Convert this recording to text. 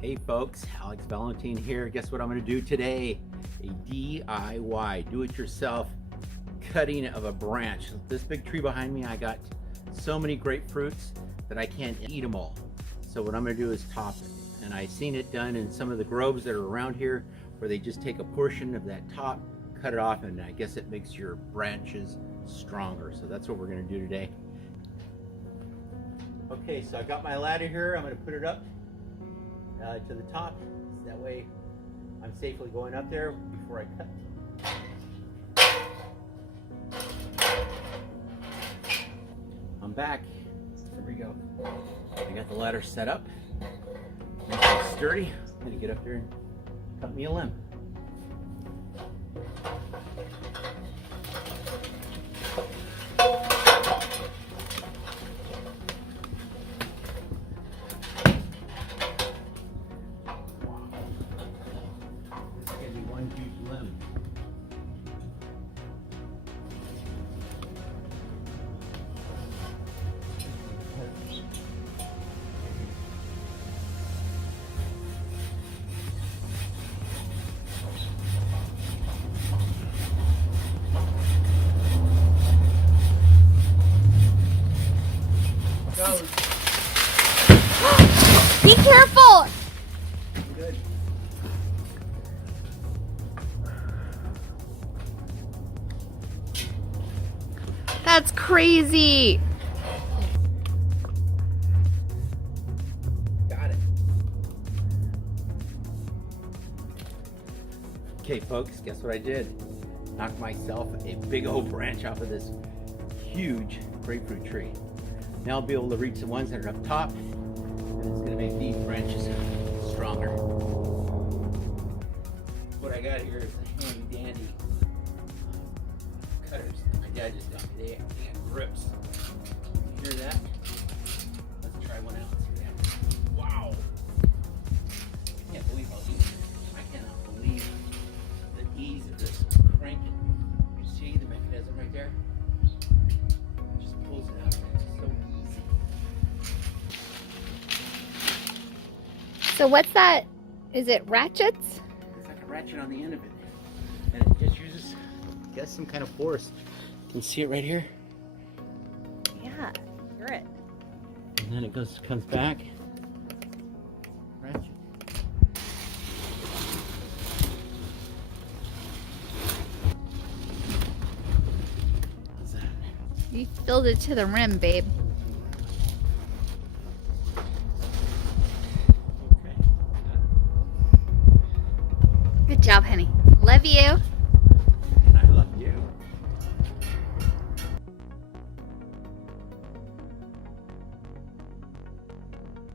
Hey folks, Alex Valentine here. Guess what I'm going to do today? A DIY, do-it-yourself cutting of a branch. This big tree behind me, I got so many grapefruits that I can't eat them all. So what I'm going to do is top it. And I've seen it done in some of the groves that are around here where they just take a portion of that top, cut it off, and I guess it makes your branches stronger. So that's what we're going to do today. Okay, so I got my ladder here. I'm going to put it up to the top, so that way I'm safely going up there before I cut. I'm back. There we go. I got the ladder set up. Nice and sturdy. I'm going to get up there and cut me a limb. One huge limb. Goes. Be careful! Good. That's crazy. Got it. Okay folks, guess what I did? Knocked myself a big old branch off of this huge grapefruit tree. Now I'll be able to reach the ones that are up top, and it's going to make these branches stronger. What I got here is a handy dandy cutters. My dad just got me. They got grips. You hear that? Let's try one out. See what happens. Wow! I can't believe how easy. I cannot believe the ease of this cranking. You see the mechanism right there? Just pulls it out. It's so easy. So what's that? Is it ratchets? It's like a ratchet on the end of it, and it just uses, I guess, some kind of force. You can see it right here, Yeah, hear it. and then it comes back. Ratchet. How's that? You filled it to the rim, babe. Okay. Good job, honey. Love you.